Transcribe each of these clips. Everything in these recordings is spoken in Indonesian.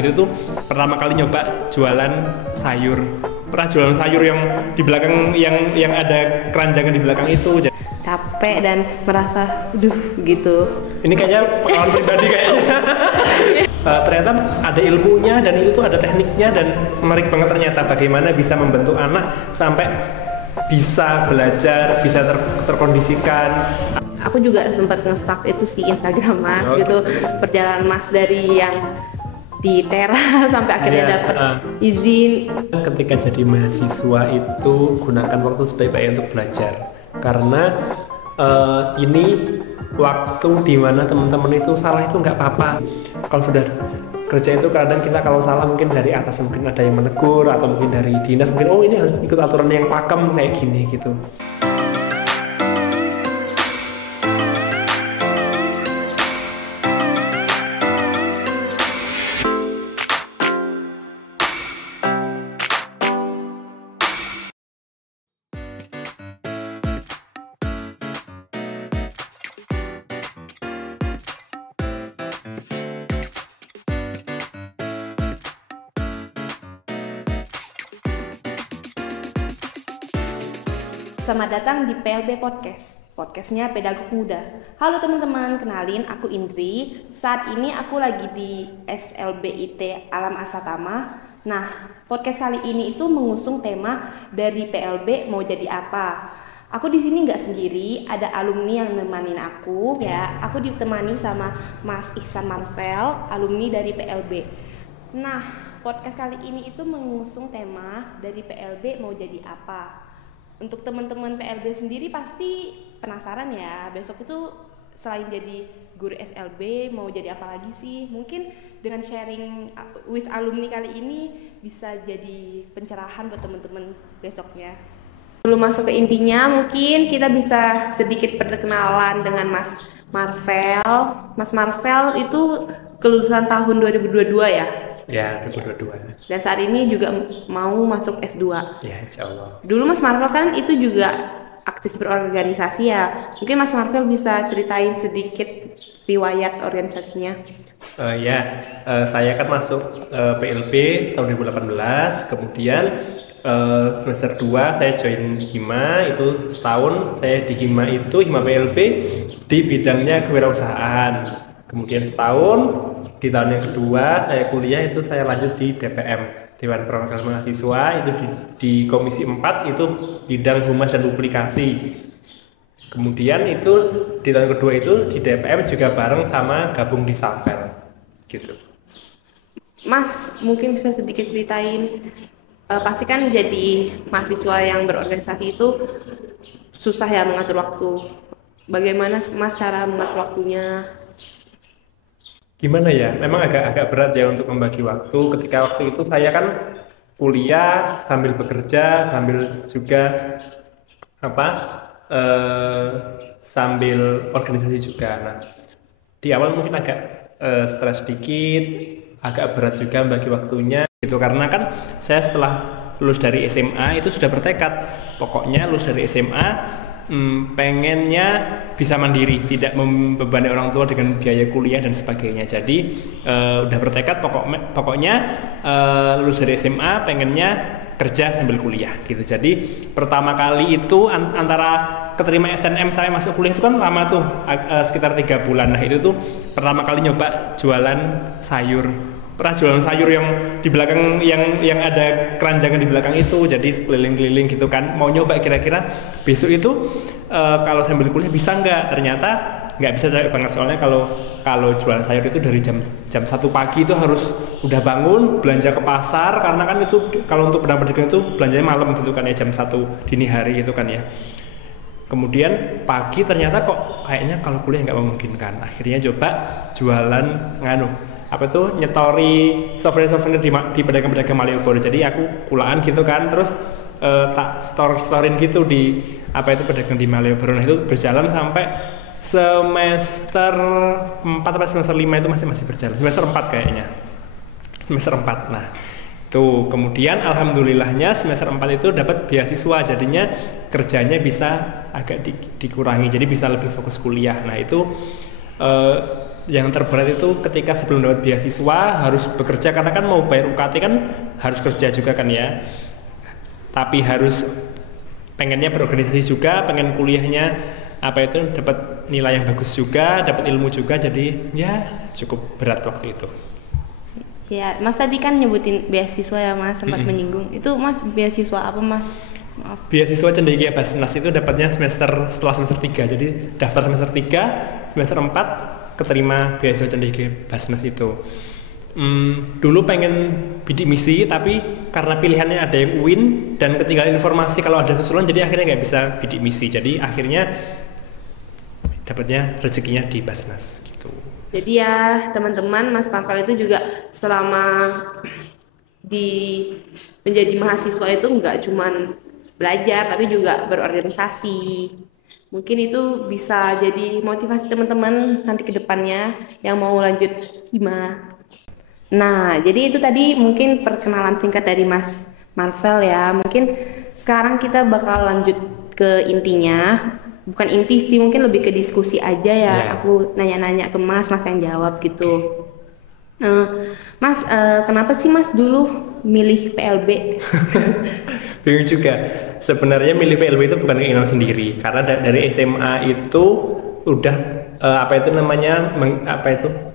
itu tuh pertama kali nyoba jualan sayur. Pernah jualan sayur yang di belakang yang ada keranjangan di belakang itu. Capek dan merasa gitu. Ini kayaknya pengalaman pribadi kayaknya. Ternyata ada ilmunya dan itu tuh ada tekniknya dan menarik banget ternyata bagaimana bisa membentuk anak sampai bisa belajar, bisa terkondisikan. Aku juga sempat nge-stalk itu sih Instagram Mas gitu, perjalanan Mas dari yang di teras sampai akhirnya dapat izin. Ketika jadi mahasiswa itu gunakan waktu sebaik-baiknya untuk belajar karena ini waktu dimana teman-teman itu salah itu nggak apa-apa. Kalau sudah kerja itu kadang kita kalau salah mungkin dari atas mungkin ada yang menegur atau mungkin dari dinas mungkin oh ini harus ikut aturan yang pakem kayak gini gitu. Selamat datang di PLB Podcast, podcastnya Pedagog Muda. Halo teman-teman, kenalin aku Indri. Saat ini aku lagi di SLBIT Alam Asatama. Nah, podcast kali ini itu mengusung tema dari PLB mau jadi apa. Aku di sini nggak sendiri, ada alumni yang nemanin aku ya. Aku ditemani sama Mas Ihsan Marvel, alumni dari PLB. Nah, podcast kali ini itu mengusung tema dari PLB mau jadi apa. Untuk teman-teman PLB sendiri pasti penasaran ya, besok itu selain jadi guru SLB mau jadi apa lagi sih? Mungkin dengan sharing with alumni kali ini bisa jadi pencerahan buat teman-teman besoknya. Sebelum masuk ke intinya, mungkin kita bisa sedikit perkenalan dengan Mas Marvel. Mas Marvel itu kelulusan tahun 2022 ya? Ya, 2022. Dan saat ini juga mau masuk S2. Ya, insya Allah. Dulu Mas Marvel kan itu juga aktif berorganisasi ya. Mungkin Mas Marvel bisa ceritain sedikit riwayat organisasinya. Saya kan masuk PLB tahun 2018, kemudian semester 2 saya join Hima, itu setahun saya di Hima PLB di bidangnya kewirausahaan. Kemudian setahun, di tahun yang kedua saya kuliah itu saya lanjut di DPM, Dewan Perwakilan Mahasiswa, itu di Komisi 4 itu bidang humas dan publikasi. Kemudian itu di tahun kedua itu di DPM juga bareng sama gabung di Safel gitu. Mas mungkin bisa sedikit ceritain, pasti kan jadi mahasiswa yang berorganisasi itu susah ya mengatur waktu. Bagaimana Mas cara mengatur waktunya? Gimana ya, memang agak berat ya untuk membagi waktu. Ketika waktu itu saya kan kuliah sambil bekerja, sambil juga sambil organisasi juga. Nah, di awal mungkin agak stres dikit, agak berat juga membagi waktunya gitu, karena kan saya setelah lulus dari SMA itu sudah bertekad, pokoknya lulus dari SMA pengennya bisa mandiri, tidak membebani orang tua dengan biaya kuliah dan sebagainya. Jadi udah bertekad pokoknya lulus dari SMA pengennya kerja sambil kuliah gitu. Jadi pertama kali itu antara keterima SNM saya masuk kuliah itu kan lama tuh, sekitar 3 bulan. Nah itu tuh pertama kali nyoba jualan sayur. Pernah jualan sayur yang di belakang yang ada keranjangan di belakang itu, jadi keliling-keliling gitu kan, mau nyoba kira-kira besok itu kalau sambil kuliah bisa nggak. Ternyata nggak bisa banget, soalnya kalau jualan sayur itu dari jam 1 pagi itu harus udah bangun belanja ke pasar, karena kan itu kalau untuk pedagang itu belanjanya malam gitu kan ya, jam 1 dini hari itu kan ya. Kemudian pagi ternyata kok kayaknya kalau kuliah nggak memungkinkan, akhirnya coba jualan nyetori souvenir di pedagang-pedagang Malioboro. Jadi aku kulaan gitu kan, terus tak storin gitu di pedagang di Malioboro. Nah itu berjalan sampai semester 4 atau semester 5 itu masih berjalan. Semester 4 kayaknya. Semester 4. Nah, itu kemudian alhamdulillahnya semester 4 itu dapat beasiswa, jadinya kerjanya bisa agak dikurangi. Jadi bisa lebih fokus kuliah. Nah, itu yang terberat itu ketika sebelum dapat beasiswa harus bekerja, karena kan mau bayar UKT kan harus kerja juga kan ya. Tapi harus pengennya berorganisasi juga, pengen kuliahnya apa itu dapat nilai yang bagus juga, dapat ilmu juga, jadi ya cukup berat waktu itu. Ya, Mas tadi kan nyebutin beasiswa ya Mas, sempat menyinggung. Itu Mas beasiswa apa Mas? Maaf. Beasiswa Cendekia Basnas itu dapatnya setelah semester 3. Jadi daftar semester 3, semester 4 keterima beasiswa Cendekia Basnas itu. Dulu pengen bidik misi, tapi karena pilihannya ada yang UIN dan ketinggalan informasi kalau ada susulan, jadi akhirnya nggak bisa bidik misi. Jadi akhirnya dapatnya rezekinya di Basnas gitu. Jadi ya teman-teman, Mas Pavel itu juga selama menjadi mahasiswa itu nggak cuman belajar tapi juga berorganisasi. Mungkin itu bisa jadi motivasi teman-teman nanti ke depannya yang mau lanjut hima. Nah, jadi itu tadi mungkin perkenalan singkat dari Mas Marvel ya. Mungkin sekarang kita bakal lanjut ke intinya. Bukan inti sih, mungkin lebih ke diskusi aja ya. Aku nanya-nanya ke Mas yang jawab gitu. Mas, kenapa sih Mas dulu milih PLB? Bingung juga. Sebenarnya milih PLB itu bukan keinginan sendiri, karena dari SMA itu udah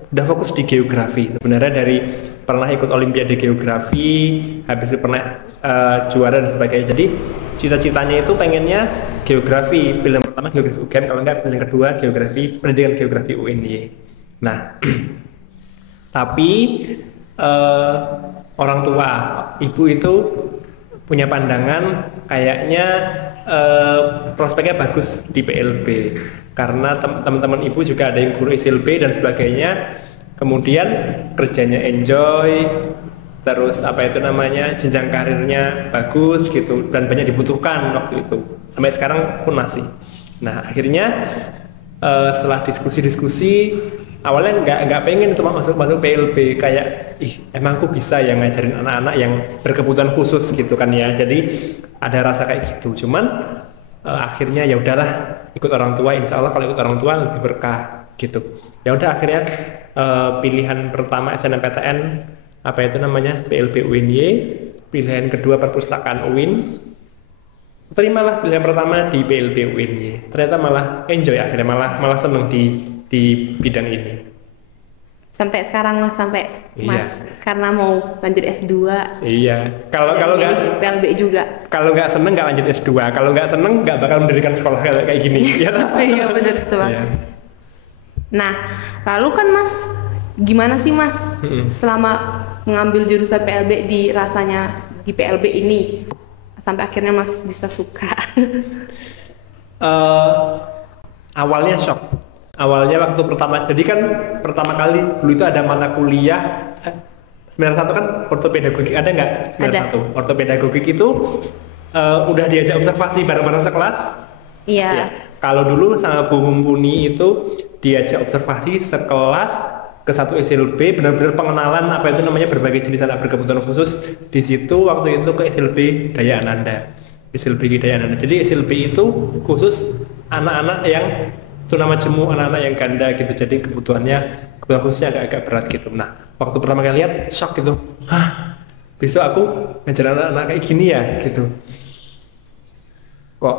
udah fokus di geografi. Sebenarnya dari pernah ikut Olimpiade Geografi, habis itu pernah juara dan sebagainya. Jadi cita-citanya itu pengennya geografi. Pilihan pertama geografi UGM, kalau enggak pilihan kedua pendidikan geografi UNY. Nah, tapi orang tua ibu itu punya pandangan kayaknya prospeknya bagus di PLB, karena teman-teman ibu juga ada yang guru SLB dan sebagainya, kemudian kerjanya enjoy, terus jenjang karirnya bagus gitu dan banyak dibutuhkan waktu itu, sampai sekarang pun masih. Nah akhirnya setelah diskusi awalnya nggak pengen itu masuk PLB, kayak emang aku bisa yang ngajarin anak-anak yang berkebutuhan khusus gitu kan ya, jadi ada rasa kayak gitu. Cuman akhirnya ya udahlah, ikut orang tua, insya Allah kalau ikut orang tua lebih berkah gitu. Ya udah akhirnya pilihan pertama SNMPTN PLB UNY, pilihan kedua perpustakaan UIN, terimalah pilihan pertama di PLB UNY. Ternyata malah enjoy, akhirnya malah seneng di bidang ini. Sampai sekarang Mas, Mas karena mau lanjut S2. Iya. Kalau nggak PLB juga. Kalau nggak seneng nggak lanjut S2. Kalau nggak seneng nggak bakal mendirikan sekolah kayak gini. Iya benar itu Mas. Iya. Nah, lalu kan Mas gimana sih Mas selama mengambil jurusan PLB rasanya di PLB ini sampai akhirnya Mas bisa suka? Awalnya shock. Awalnya waktu pertama kali dulu itu ada mata kuliah 91 kan ortopedagogik, ada nggak? 91 ortopedagogik itu udah diajak observasi bareng-bareng sekelas. Iya. Ya. Kalau dulu sama Bu Mumpuni itu diajak observasi sekelas ke satu SLB, benar-benar pengenalan berbagai jenis anak berkebutuhan khusus. Di situ waktu itu ke SLB Daya Ananda. Jadi SLB itu khusus anak-anak yang tunama jemu, anak-anak yang ganda gitu, jadi kebutuhan khususnya agak berat gitu. Nah waktu pertama kali lihat shock gitu, besok aku ngajar anak-anak kayak gini ya gitu, kok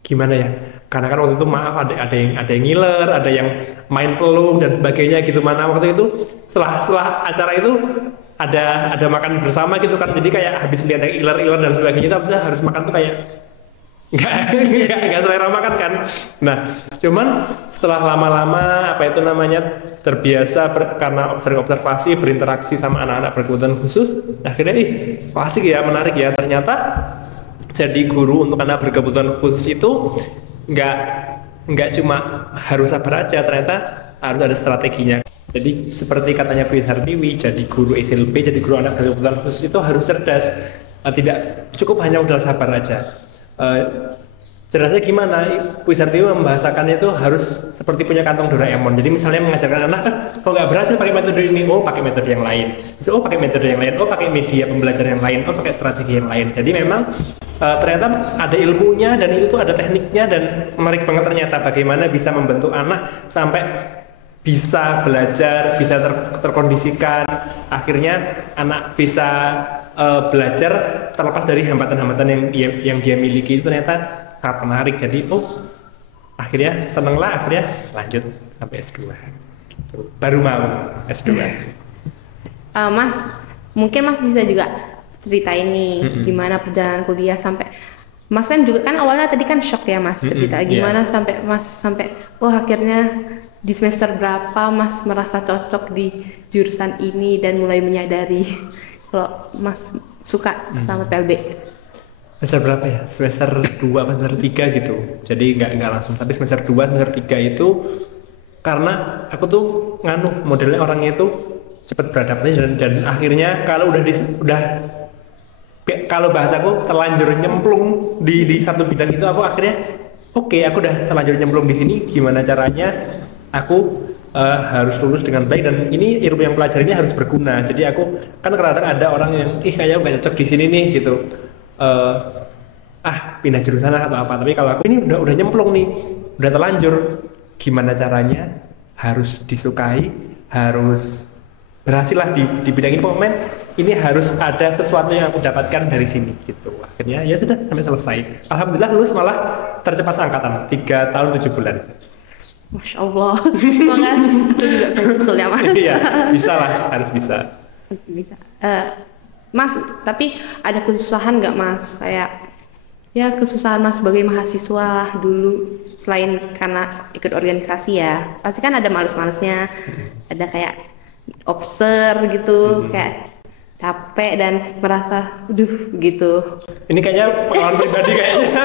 gimana ya, karena kan waktu itu maaf ada yang ngiler, ada yang main pelung dan sebagainya gitu. Mana waktu itu setelah acara itu ada makan bersama gitu kan, jadi kayak habis lihat yang iler dan sebagainya, kita harus makan tuh kayak nggak selera makan kan. Nah cuman setelah lama-lama terbiasa karena sering observasi, berinteraksi sama anak-anak berkebutuhan khusus, akhirnya asik ya, menarik ya. Ternyata jadi guru untuk anak berkebutuhan khusus itu nggak cuma harus sabar aja, ternyata harus ada strateginya. Jadi seperti katanya Bu Sartiwi, jadi guru SLB, jadi guru anak berkebutuhan khusus itu harus cerdas, tidak cukup hanya modal sabar aja. Cerdasnya gimana? Bu Sartiwi membahasakannya itu harus seperti punya kantong Doraemon. Jadi misalnya mengajarkan anak, kalau nggak berhasil pakai metode ini, pakai metode yang lain. Pakai metode yang lain, pakai media pembelajaran yang lain, pakai strategi yang lain. Jadi memang ternyata ada ilmunya dan itu tuh ada tekniknya, dan menarik banget ternyata bagaimana bisa membentuk anak sampai bisa belajar, bisa terkondisikan, akhirnya anak bisa belajar terlepas dari hambatan-hambatan yang dia miliki itu ternyata sangat menarik. Jadi akhirnya seneng lah, akhirnya lanjut sampai S2 gitu. Baru mau S2. Mas, mungkin Mas bisa juga ceritain nih gimana perjalanan kuliah sampai Mas kan juga kan awalnya tadi kan shock ya Mas cerita gimana sampai Mas akhirnya di semester berapa Mas merasa cocok di jurusan ini dan mulai menyadari kalau Mas suka sama PLB. Semester berapa ya? Semester 2 atau semester 3 gitu. Jadi nggak langsung, tapi semester 2, semester 3 itu karena aku tuh modelnya orangnya itu cepat beradaptasi dan akhirnya kalau kalau bahasaku terlanjur nyemplung di satu bidang itu, aku akhirnya aku udah terlanjur nyemplung di sini, gimana caranya aku harus lulus dengan baik dan ini ilmu yang pelajarinya harus berguna. Jadi aku kan kadang-kadang ada orang yang kayaknya nggak cocok di sini nih gitu, pindah jurusan atau apa. Tapi kalau aku ini udah nyemplung nih, udah terlanjur, gimana caranya harus disukai, harus berhasil lah di bidang ini. Pokoknya ini harus ada sesuatu yang aku dapatkan dari sini gitu. Akhirnya ya sudah sampai selesai. Alhamdulillah lulus malah tercepat seangkatan, 3 tahun 7 bulan. Masya Allah, semoga aku juga pengen ya Mas. Iya, bisa lah, harus bisa. Bisa. Mas, tapi ada kesusahan nggak Mas? Kayak ya kesusahan Mas sebagai mahasiswa lah dulu, selain karena ikut organisasi ya, pasti kan ada males-malesnya, ada kayak obser gitu, kayak capek dan merasa gitu. Ini kayaknya pengalaman pribadi kayaknya.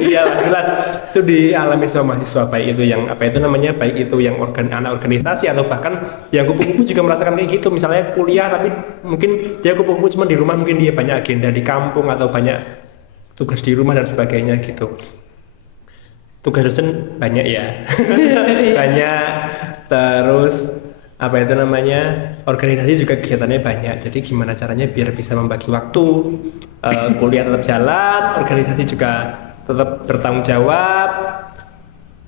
Iya lah, jelas itu dialami sama mahasiswa, baik itu yang baik itu yang anak organisasi atau bahkan yang kupu-kupu juga merasakan kayak gitu. Misalnya kuliah tapi mungkin dia kupu-kupu cuma di rumah, mungkin dia banyak agenda di kampung atau banyak tugas di rumah dan sebagainya gitu. Tugas dosen banyak ya. Banyak, terus organisasi juga kegiatannya banyak. Jadi gimana caranya biar bisa membagi waktu, kuliah tetap jalan, organisasi juga tetap bertanggung jawab.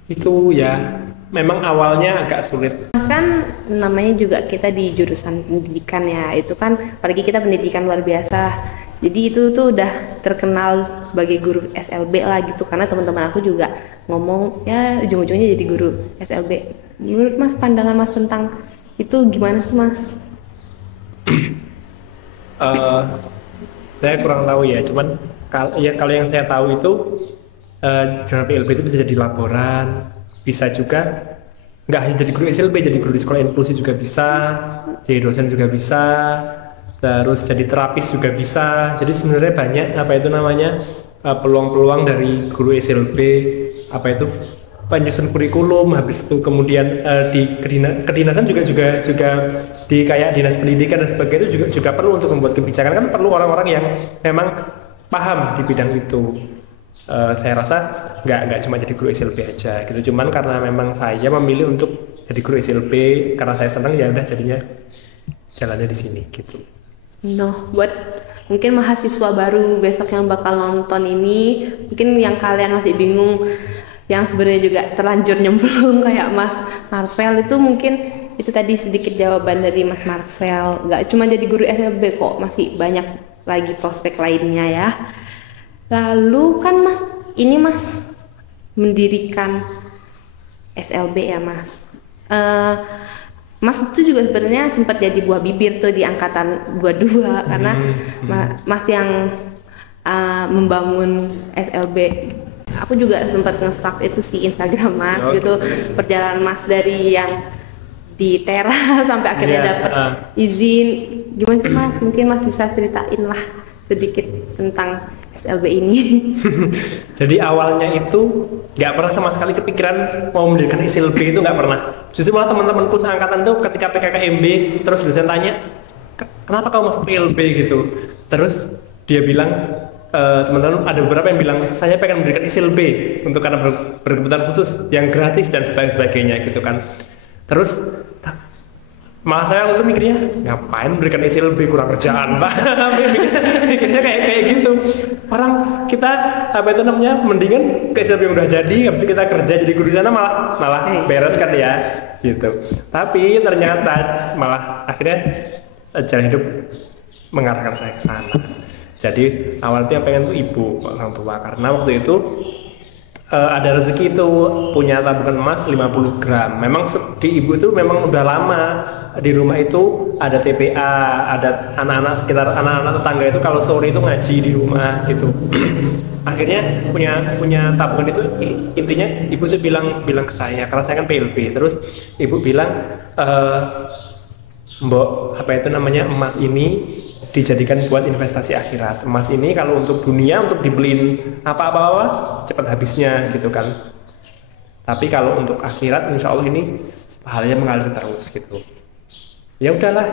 Itu ya memang awalnya agak sulit. Mas kan namanya juga kita di jurusan pendidikan ya, itu kan apalagi kita pendidikan luar biasa. Jadi itu tuh udah terkenal sebagai guru SLB lah gitu, karena teman-teman aku juga ngomong ya ujung-ujungnya jadi guru SLB. Menurut Mas, pandangan Mas tentang itu gimana sih Mas? Saya kurang tahu ya, cuman kalau yang saya tahu itu jurnal PLB itu bisa jadi laporan, bisa juga nggak hanya jadi guru SLB, jadi guru di sekolah inklusi juga bisa, jadi dosen juga bisa, terus jadi terapis juga bisa. Jadi sebenarnya banyak peluang-peluang dari guru SLB, penyusun kurikulum, habis itu kemudian di kedinasan juga di kayak dinas pendidikan dan sebagainya itu juga perlu untuk membuat kebijakan. Kan perlu orang-orang yang memang paham di bidang itu. Saya rasa nggak cuma jadi guru SLB aja gitu, cuman karena memang saya memilih untuk jadi guru SLB karena saya senang, ya udah jadinya jalannya di sini gitu. Buat mungkin mahasiswa baru besok yang bakal nonton ini, mungkin yang kalian masih bingung, yang sebenarnya juga terlanjur nyemplung kayak Mas Marvel, itu mungkin itu tadi sedikit jawaban dari Mas Marvel. Nggak cuma jadi guru SLB kok, masih banyak lagi prospek lainnya ya. Lalu kan Mas mendirikan SLB ya Mas. Mas itu juga sebenarnya sempat jadi buah bibir tuh di angkatan 22 karena Mas yang membangun SLB. Aku juga sempat nge-stalk itu si Instagram Mas gitu, perjalanan Mas dari yang di teras sampai akhirnya dapat izin. Gimana sih Mas? Mungkin Mas bisa ceritain lah sedikit tentang SLB ini. Jadi awalnya itu nggak pernah sama sekali kepikiran mau mendirikan SLB, itu nggak pernah. Justru malah teman-temanku seangkatan tuh ketika PKKMB terus dosen tanya, kenapa kamu masuk PLB gitu, terus dia bilang, teman-teman ada beberapa yang bilang saya pengen mendirikan SLB untuk karena berkebutuhan khusus yang gratis dan sebagainya gitu kan. Terus Malah saya waktu itu mikirnya ngapain berikan isi lebih kurang kerjaan Pak. Mikirnya kayak gitu. Orang kita apa itu namanya mendingan ke isi lebih udah jadi, habis itu kita kerja jadi guru di sana malah beres kan ya gitu. Tapi ternyata malah akhirnya jalan hidup mengarahkan saya ke sana. Jadi awalnya pengen tuh ibu orang tua karena waktu itu ada rezeki itu punya tabungan emas 50 gram. Memang di ibu itu memang udah lama di rumah itu ada TPA, ada anak-anak sekitar anak-anak tetangga itu kalau sore itu ngaji di rumah gitu. Akhirnya punya tabungan itu intinya ibu itu bilang ke saya karena saya kan PLB. Terus ibu bilang Mbok, apa itu namanya emas ini dijadikan buat investasi akhirat. Emas ini kalau untuk dunia untuk dibeliin apa-apa cepat habisnya gitu kan. Tapi kalau untuk akhirat insya Allah ini pahalanya mengalir terus gitu. Ya udahlah.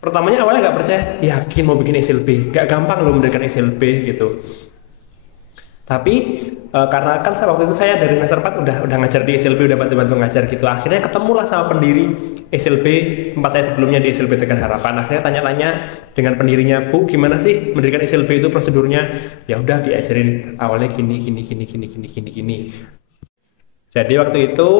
Pertamanya awalnya nggak percaya, yakin mau bikin SLB, nggak gampang loh mendirikan SLB gitu. Tapi karena kan waktu itu saya dari semester 4 udah ngajar di SLB, udah bantu-bantu ngajar gitu. Akhirnya ketemulah sama pendiri SLB tempat saya sebelumnya di SLB Tegar Harapan. Akhirnya tanya-tanya dengan pendirinya, Bu, gimana sih mendirikan SLB itu prosedurnya? Ya udah diajarin awalnya gini. Jadi waktu itu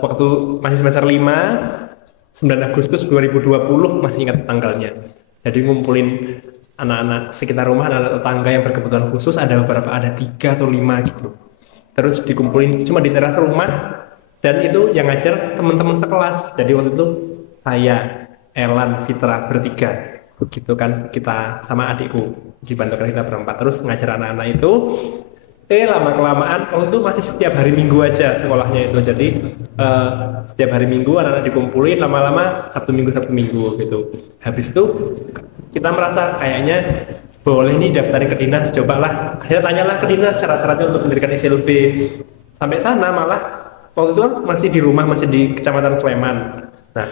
waktu masih semester 5, 9 Agustus 2020 masih ingat tanggalnya. Jadi ngumpulin anak-anak sekitar rumah, anak-anak tetangga yang berkebutuhan khusus, ada 3 atau 5 gitu. Terus dikumpulin cuma di teras rumah, dan itu yang ngajar teman-teman sekelas. Jadi waktu itu saya, Elan, Fitra bertiga gitu kan, kita sama adikku dibantu kita berempat terus ngajar anak-anak itu. Lama-kelamaan waktu itu masih setiap hari Minggu aja sekolahnya itu. Jadi setiap hari Minggu anak-anak dikumpulin, lama-lama Sabtu Minggu gitu. Habis itu kita merasa kayaknya boleh nih daftarin ke dinas, cobalah. Akhirnya tanyalah ke dinas syarat-syaratnya untuk mendirikan SLB. Sampai sana malah waktu itu kan masih di rumah, masih di Kecamatan Sleman. Nah,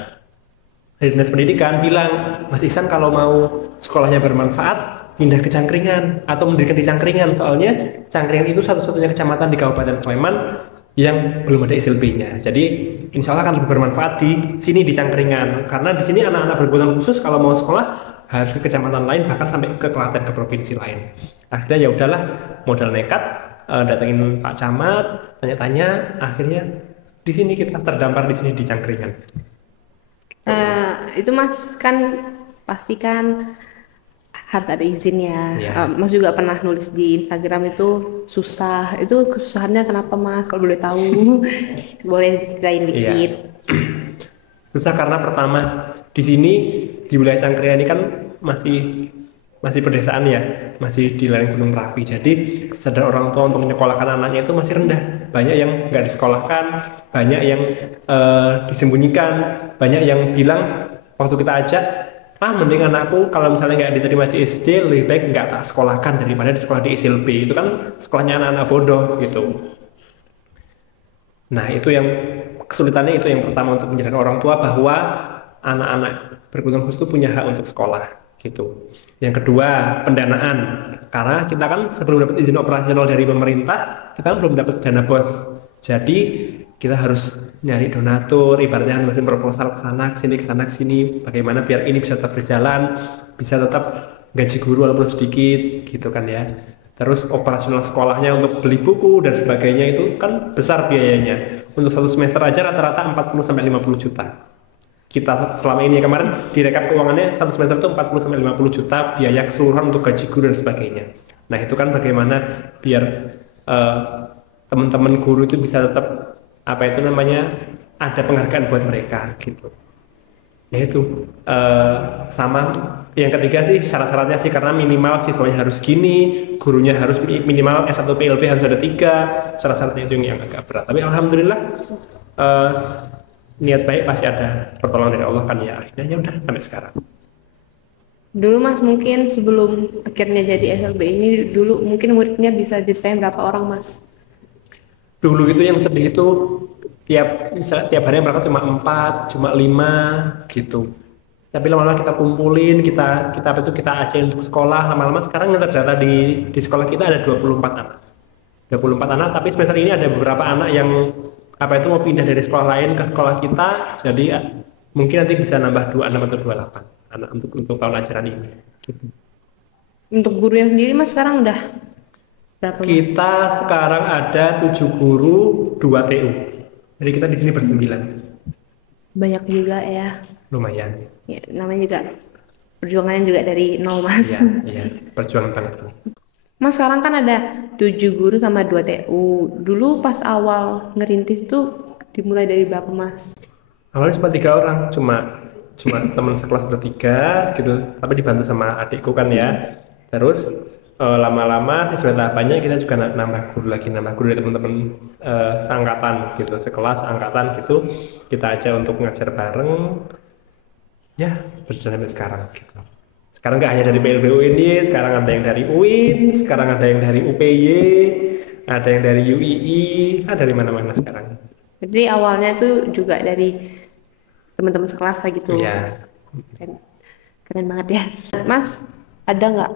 dari dinas pendidikan bilang, Mas Ihsan kalau mau sekolahnya bermanfaat, pindah ke Cangkringan atau mendirikan di Cangkringan. Soalnya Cangkringan itu satu-satunya kecamatan di Kabupaten Sleman yang belum ada SLB-nya. Jadi insya Allah akan lebih bermanfaat di sini di Cangkringan. Karena di sini anak-anak berkebutuhan khusus kalau mau sekolah harus ke kecamatan lain, bahkan sampai ke Klaten, ke provinsi lain. Akhirnya ya udahlah, modal nekat, datengin Pak Camat, tanya-tanya, akhirnya di sini kita terdampar di sini di Cangkringan. Itu Mas kan pasti kan harus ada izinnya. Ya. Mas juga pernah nulis di Instagram itu susah. Itu kesusahannya kenapa Mas? Kalau boleh tahu, boleh ceritain dikit. Ya. Susah karena pertama di sini di wilayah Cangkringan ini kan masih pedesaan ya, masih di lereng Gunung Merapi. Jadi kesadaran orang tua untuk menyekolahkan anaknya itu masih rendah. Banyak yang nggak disekolahkan, banyak yang disembunyikan, banyak yang bilang waktu kita ajak, mending anakku kalau misalnya nggak diterima di SD, lebih baik nggak tak sekolahkan daripada di sekolah di SLB. Itu kan sekolahnya anak-anak bodoh gitu. Nah itu yang kesulitannya, itu yang pertama untuk menjelaskan orang tua bahwa anak-anak berkebutuhan khusus itu punya hak untuk sekolah gitu. Yang kedua, pendanaan. Karena kita kan sebelum dapat izin operasional dari pemerintah, kita kan belum dapat dana BOS. Jadi kita harus nyari donatur, ibaratnya masih proposal ke sana ke sini, bagaimana biar ini bisa tetap berjalan, bisa tetap gaji guru walaupun sedikit gitu kan ya. Terus operasional sekolahnya untuk beli buku dan sebagainya itu kan besar biayanya. Untuk satu semester aja rata-rata 40-50 juta. Kita selama ini kemarin direkap keuangannya satu semester itu 40-50 juta biaya keseluruhan untuk gaji guru dan sebagainya. Nah itu kan bagaimana biar teman-teman guru itu bisa tetap apa itu namanya ada penghargaan buat mereka gitu. Yaitu sama yang ketiga sih syarat-syaratnya sih, karena minimal siswanya harus gini, gurunya harus minimal S1 PLB harus ada 3, syarat-syaratnya itu yang agak berat. Tapi alhamdulillah niat baik pasti ada pertolongan dari Allah kan ya, akhirnya ya udah sampai sekarang. Dulu Mas mungkin sebelum akhirnya jadi SLB ini, dulu mungkin muridnya bisa ceritain berapa orang Mas? Dulu itu yang sedih itu tiap hari berangkat cuma 4, cuma 5 gitu. Tapi lama-lama kita kumpulin, kita ajain untuk sekolah, lama-lama sekarang yang terdata di sekolah kita ada 24 anak. 24 anak, tapi semester ini ada beberapa anak yang apa itu mau pindah dari sekolah lain ke sekolah kita, jadi mungkin nanti bisa nambah 26 atau 28 anak untuk tahun ajaran ini. Gitu. Untuk gurunya sendiri Mas sekarang udah berapa Mas? Kita sekarang ada 7 guru, 2 TU. Jadi kita di sini bersembilan. Banyak juga ya. Lumayan. Ya, namanya juga perjuangannya juga dari nol Mas. Iya, perjuangan banget. Mas sekarang kan ada 7 guru sama 2 TU. Dulu pas awal ngerintis itu dimulai dari berapa Mas? Awalnya cuma 3 orang, cuma teman sekelas bertiga gitu, tapi dibantu sama adikku kan ya. Terus lama-lama sesuai tahapannya kita juga nambah guru dari teman-teman seangkatan gitu, sekelas angkatan gitu, kita aja untuk ngajar bareng, ya berjalan sampai sekarang gitu. Sekarang nggak hanya dari PLBU ini, sekarang ada yang dari UIN, sekarang ada yang dari UPY, ada yang dari UII, ada dari mana-mana sekarang. Jadi awalnya tuh juga dari teman-teman sekelas lah gitu. Iya. Keren banget ya. Mas, ada nggak,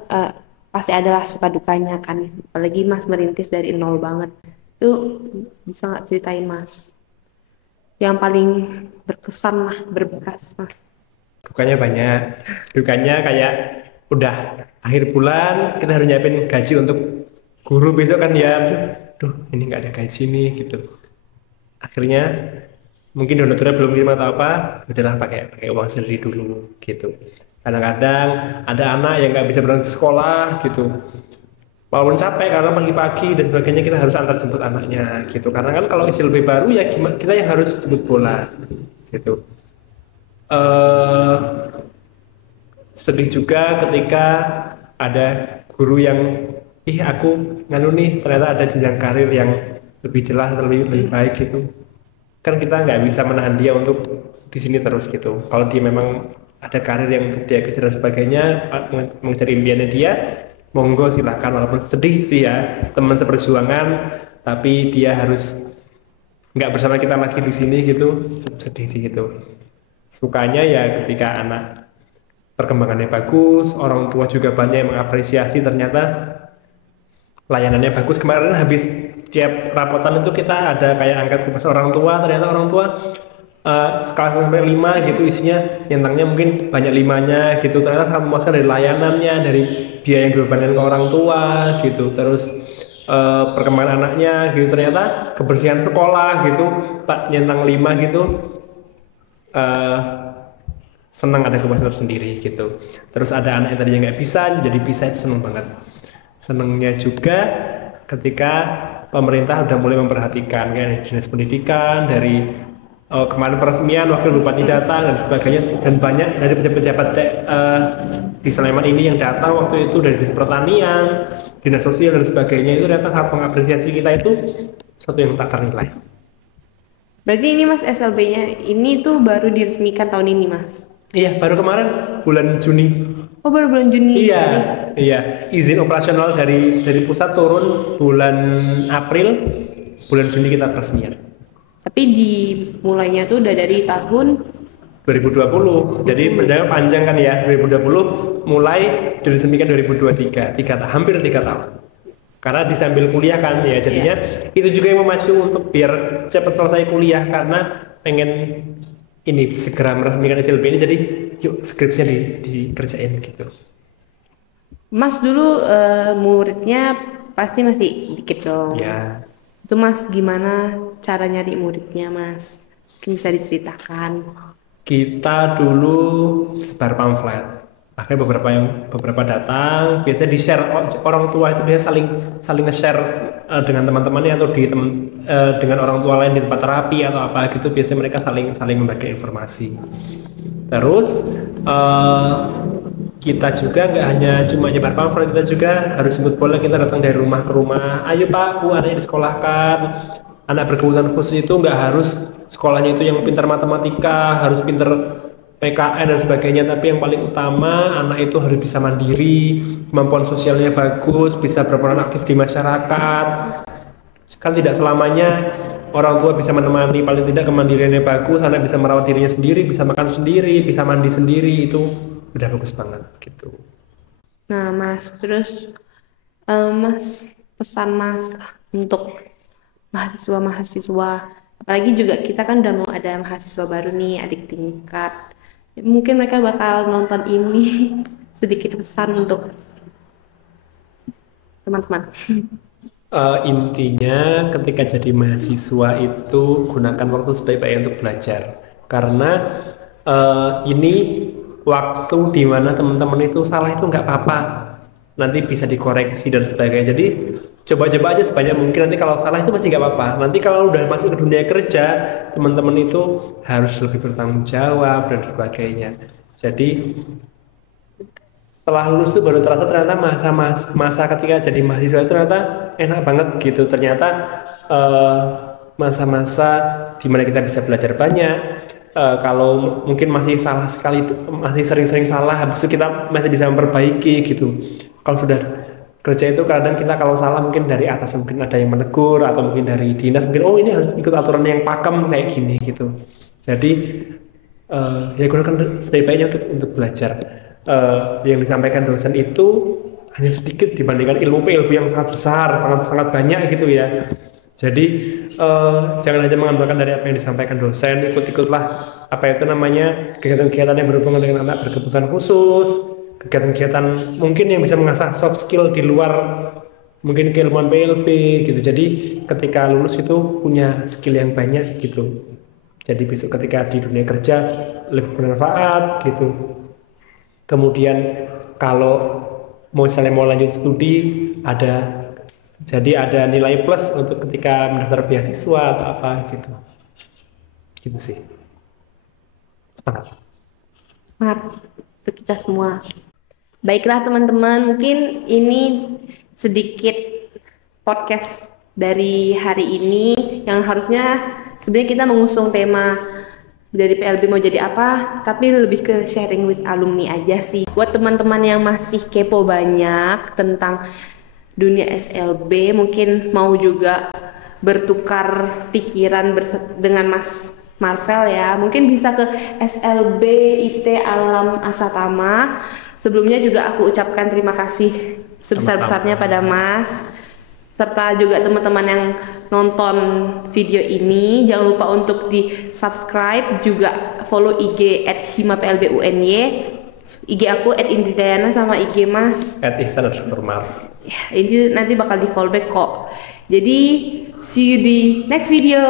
pasti adalah suka dukanya kan, apalagi Mas merintis dari nol banget. Itu bisa nggak ceritain Mas? Yang paling berkesan lah, berbekas Mas. Dukanya banyak. Dukanya kayak udah akhir bulan kita harus nyiapin gaji untuk guru besok kan ya. Duh, ini nggak ada gaji nih gitu. Akhirnya mungkin donaturnya belum kirim atau apa, udahlah pakai uang sendiri dulu gitu. Kadang-kadang ada anak yang nggak bisa berangkat ke sekolah gitu. Walaupun capek karena pagi-pagi dan sebagainya, kita harus antar jemput anaknya gitu. Karena kan kalau isi lebih baru ya kita yang harus jemput bola gitu. Sedih juga ketika ada guru yang aku nganu nih, ternyata ada jenjang karir yang lebih jelas, lebih baik gitu. Kan kita nggak bisa menahan dia untuk di sini terus gitu. Kalau dia memang ada karir yang untuk dia kejar dan sebagainya, mengejar impiannya dia, monggo silahkan. Walaupun sedih sih ya, teman seperjuangan, tapi dia harus nggak bersama kita lagi di sini gitu, sedih sih gitu. Sukanya ya ketika anak perkembangannya bagus, orang tua juga banyak yang mengapresiasi, ternyata layanannya bagus. Kemarin habis tiap rapotan itu kita ada kayak angkat ke orang tua, ternyata orang tua skala sampai 5 gitu isinya, nyentangnya mungkin banyak 5-nya gitu, ternyata sangat memuaskan dari layanannya, dari biaya yang dibebankan ke orang tua gitu, terus perkembangan anaknya gitu, ternyata kebersihan sekolah gitu, tak nyentang 5 gitu, senang, ada kepuasan tersendiri gitu. Terus ada anak yang tadinya nggak bisa jadi bisa, itu seneng banget. Senengnya juga ketika pemerintah udah mulai memperhatikan kayak dinas pendidikan, dari kemarin peresmian wakil bupati datang dan sebagainya, dan banyak dari pejabat-pejabat di Sleman ini yang datang waktu itu dari dinas pertanian, dinas sosial dan sebagainya, itu ternyata sangat mengapresiasi kita, itu sesuatu yang tak ternilai. Berarti ini Mas SLB-nya ini tuh baru diresmikan tahun ini Mas? Iya, baru kemarin bulan Juni. Oh, baru bulan Juni. Iya. Izin operasional dari pusat turun bulan April, bulan Juni kita peresmian. Tapi dimulainya tuh udah dari tahun 2020. Jadi perjalanan panjang kan ya. 2020 mulai diresmikan 2023, hampir 3 tahun. Karena disambil kuliah kan ya, jadinya itu juga yang memacu untuk biar cepat selesai kuliah, karena pengen ini segera meresmikan SLB ini, jadi yuk skripsinya dikerjain gitu. Mas dulu muridnya pasti masih dikit dong. Ya. Itu Mas gimana cara nyari muridnya Mas? Mungkin bisa diceritakan. Kita dulu sebar pamflet. Akhirnya beberapa datang, biasanya di-share, orang tua itu biasa saling nge-share dengan teman-temannya atau dengan orang tua lain di tempat terapi atau apa gitu, biasanya mereka saling membagi informasi. Terus kita juga nggak hanya cuma nyebar pamflet, kita juga harus jemput bola, kita datang dari rumah ke rumah. Ayo Pak, Bu, anaknya disekolahkan. Anak berkebutuhan khusus itu nggak harus sekolahnya itu yang pintar matematika, harus pintar PKN dan sebagainya, tapi yang paling utama anak itu harus bisa mandiri, kemampuan sosialnya bagus, bisa berperan aktif di masyarakat. Kan tidak selamanya orang tua bisa menemani, paling tidak kemandiriannya bagus, anak bisa merawat dirinya sendiri, bisa makan sendiri, bisa mandi sendiri, itu udah bagus banget gitu. Nah Mas, terus Mas, pesan Mas untuk mahasiswa-mahasiswa Apalagi juga kita kan udah mau ada mahasiswa baru nih, adik tingkat. Mungkin mereka bakal nonton ini. Sedikit pesan untuk teman-teman. Intinya ketika jadi mahasiswa itu gunakan waktu sebaik-baiknya untuk belajar karena ini waktu di mana teman-teman itu salah itu nggak apa-apa, nanti bisa dikoreksi dan sebagainya. Jadi coba-coba aja sebanyak mungkin, nanti kalau salah itu masih nggak apa-apa. Nanti kalau udah masuk ke dunia kerja, teman-teman itu harus lebih bertanggung jawab dan sebagainya. Jadi setelah lulus itu baru ternyata masa ketika jadi mahasiswa itu ternyata enak banget gitu. Ternyata eh, masa-masa di mana kita bisa belajar banyak. Kalau mungkin masih salah sekali, masih sering-sering salah, habis itu kita masih bisa memperbaiki gitu. Kalau sudah kerja itu kadang kita kalau salah mungkin dari atas mungkin ada yang menegur, atau mungkin dari dinas mungkin oh ini harus ikut aturan yang pakem kayak gini gitu. Jadi ya gunakan sebaik-baiknya untuk belajar. Yang disampaikan dosen itu hanya sedikit dibandingkan ilmu PLB yang sangat besar, sangat banyak gitu ya. Jadi jangan hanya mengandalkan dari apa yang disampaikan dosen, ikut-ikutlah apa itu namanya kegiatan-kegiatan yang berhubungan dengan anak berkebutuhan khusus, kegiatan-kegiatan mungkin yang bisa mengasah soft skill di luar mungkin keilmuan PLB gitu. Jadi ketika lulus itu punya skill yang banyak gitu. Jadi besok ketika di dunia kerja lebih bermanfaat gitu. Kemudian kalau mau lanjut studi ada, jadi ada nilai plus untuk ketika mendaftar beasiswa atau apa gitu. Gitu sih. Semangat. Semangat untuk kita semua. Baiklah teman-teman, mungkin ini sedikit podcast dari hari ini yang harusnya sebenarnya kita mengusung tema dari PLB mau jadi apa, tapi lebih ke sharing with alumni aja sih. Buat teman-teman yang masih kepo banyak tentang dunia SLB, mungkin mau juga bertukar pikiran dengan Mas Marvel ya, mungkin bisa ke SLB IT Alam Asatama. Sebelumnya juga aku ucapkan terima kasih sebesar-besarnya pada Mas, serta juga teman-teman yang nonton video ini. Jangan lupa untuk di subscribe, juga follow IG @himaplbuny, IG aku @indridayana, sama IG Mas @ihsan_marf. ya, ini nanti bakal di follow back kok. Jadi see you di next video.